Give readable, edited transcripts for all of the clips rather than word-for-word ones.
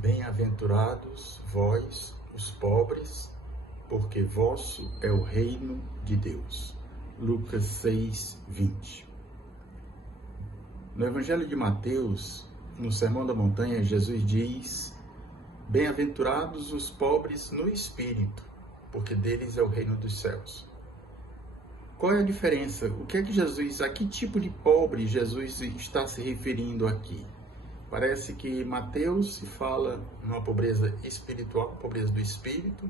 Bem-aventurados vós, os pobres, porque vosso é o reino de Deus. Lucas 6:20. No Evangelho de Mateus, no Sermão da Montanha, Jesus diz: bem-aventurados os pobres no espírito, porque deles é o reino dos céus. Qual é a diferença? A que tipo de pobre Jesus está se referindo aqui? Parece que Mateus se fala numa pobreza espiritual, pobreza do espírito,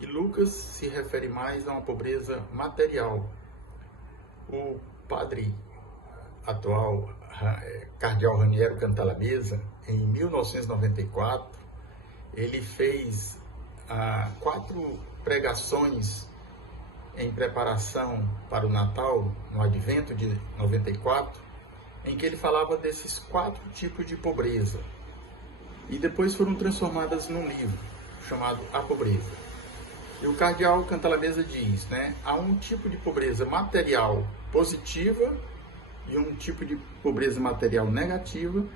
e Lucas se refere mais a uma pobreza material. O padre atual, cardeal Raniero Cantalamessa, em 1994, ele fez 4 pregações em preparação para o Natal, no Advento de 94, em que ele falava desses 4 tipos de pobreza. E depois foram transformadas num livro chamado A Pobreza. E o cardeal Cantalamessa diz, há um tipo de pobreza material positiva e um tipo de pobreza material negativa,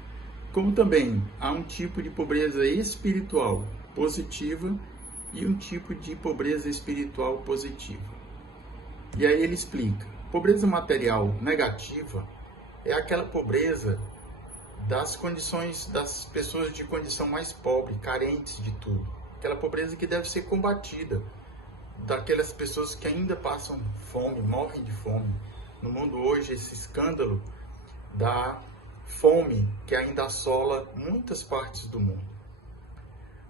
como também há um tipo de pobreza espiritual positiva e um tipo de pobreza espiritual positiva. E aí ele explica: pobreza material negativa é aquela pobreza das condições das pessoas de condição mais pobre, carentes de tudo. Aquela pobreza que deve ser combatida, daquelas pessoas que ainda passam fome, morrem de fome. No mundo hoje, esse escândalo da fome que ainda assola muitas partes do mundo.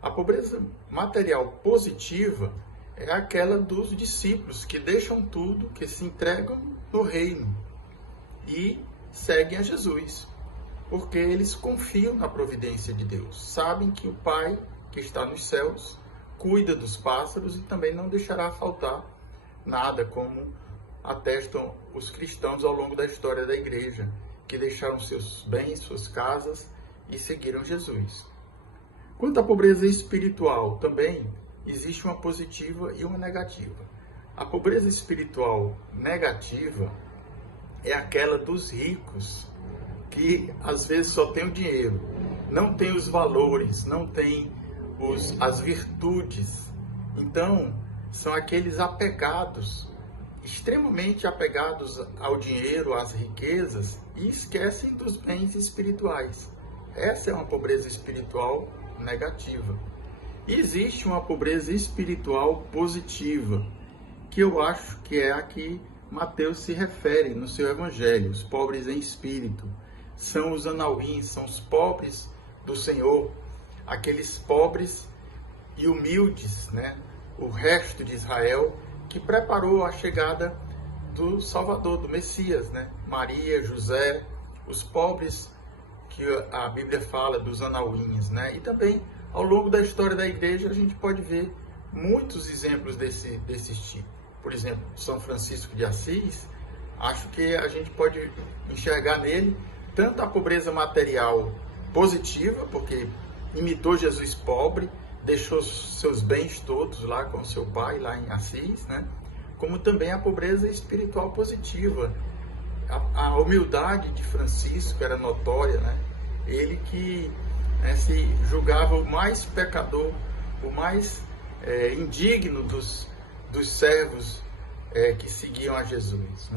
A pobreza material positiva é aquela dos discípulos que deixam tudo, que se entregam no reino e seguem a Jesus, porque eles confiam na providência de Deus, sabem que o Pai que está nos céus cuida dos pássaros e também não deixará faltar nada, como atestam os cristãos ao longo da história da igreja, que deixaram seus bens, suas casas e seguiram Jesus. Quanto à pobreza espiritual, também existe uma positiva e uma negativa. A pobreza espiritual negativa é aquela dos ricos, que às vezes só tem o dinheiro, não tem os valores, não tem as virtudes. Então, são aqueles apegados, extremamente apegados ao dinheiro, às riquezas, e esquecem dos bens espirituais. Essa é uma pobreza espiritual negativa. E existe uma pobreza espiritual positiva, que eu acho que é a que Mateus se refere no seu evangelho. Os pobres em espírito são os anauins, são os pobres do Senhor, aqueles pobres e humildes, o resto de Israel, que preparou a chegada do Salvador, do Messias, Maria, José, os pobres que a Bíblia fala dos anauins, E também, ao longo da história da igreja, a gente pode ver muitos exemplos desse tipo. Por exemplo, São Francisco de Assis, acho que a gente pode enxergar nele tanto a pobreza material positiva, porque imitou Jesus pobre, deixou seus bens todos lá com seu pai, lá em Assis, como também a pobreza espiritual positiva. A humildade de Francisco era notória, Ele que se julgava o mais pecador, o mais indigno dos servos que seguiam a Jesus,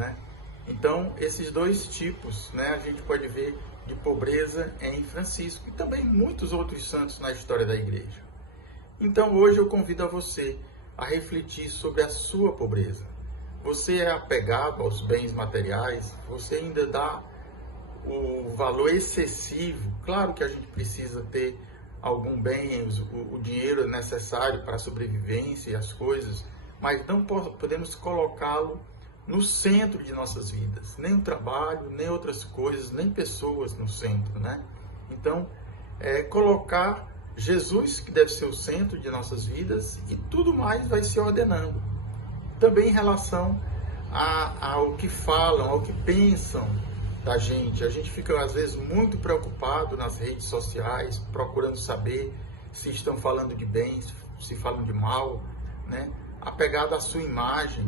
Então, esses 2 tipos, a gente pode ver de pobreza em Francisco e também muitos outros santos na história da igreja. Então, hoje eu convido a você a refletir sobre a sua pobreza. Você é apegado aos bens materiais? Você ainda dá o valor excessivo? Claro que a gente precisa ter algum bem, o dinheiro é necessário para a sobrevivência e as coisas, mas não podemos colocá-lo no centro de nossas vidas, nem o trabalho, nem outras coisas, nem pessoas no centro, Então, colocar Jesus, que deve ser o centro de nossas vidas, e tudo mais vai se ordenando. Também em relação ao que falam, ao que pensam da gente. A gente fica, às vezes, muito preocupado nas redes sociais, procurando saber se estão falando de bem, se falam de mal, apegado à sua imagem,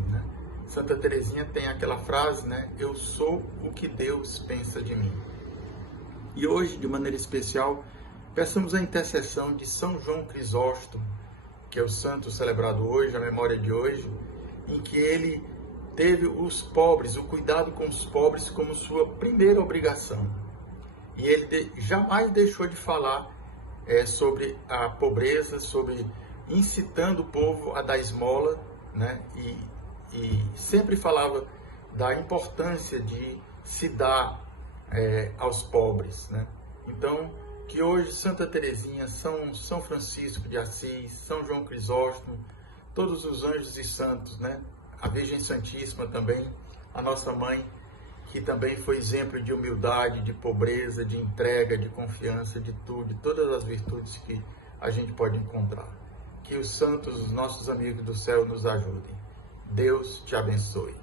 Santa Teresinha tem aquela frase, eu sou o que Deus pensa de mim. E hoje, de maneira especial, Peçamos a intercessão de São João Crisóstomo, que é o santo celebrado hoje, a memória de hoje, em que ele teve os pobres, o cuidado com os pobres como sua primeira obrigação. E ele jamais deixou de falar sobre a pobreza, sobre incitando o povo a dar esmola, né? E sempre falava da importância de se dar aos pobres, né? Então, que hoje Santa Teresinha, São Francisco de Assis, São João Crisóstomo, todos os anjos e santos, né? A Virgem Santíssima também, a nossa mãe, que também foi exemplo de humildade, de pobreza, de entrega, de confiança, de tudo, de todas as virtudes que a gente pode encontrar. Que os santos, os nossos amigos do céu, nos ajudem. Deus te abençoe.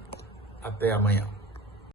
Até amanhã.